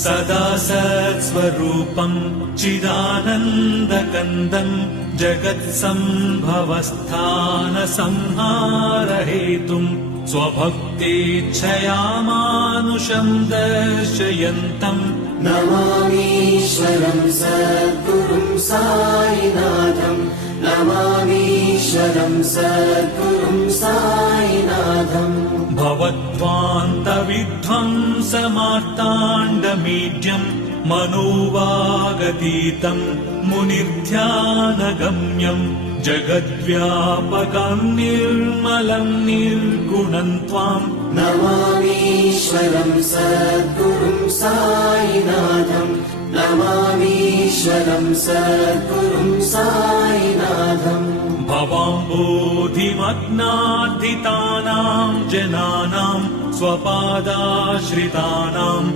सदा सत्स्वरूपम् चिदानन्दकन्दम् जगत्सम्भवस्थानसंहारहेतुम् स्वभक्तेच्छया मानुषम् दर्शयन्तम् नमामीश्वरम् सद्गुरुम् साईनाथम् नमामीश्वरम् सद्गुरुम् साईनाथम् भवद्वान्तविध्वंसमार्ताण्डमीड्यम् मनोवागतीतम् मुनिर्ध्यानगम्यम् जगद्व्यापकम् निर्मलम् निर्गुणम् त्वाम् नमामीश्वरम् सद्गुरुम् साईनाथम् नमामीश्वरम् सद्गुरुम् साईनाथम् भवाम्बोधिमग्नार्धितानाम् जनानाम् स्वपादाश्रितानाम्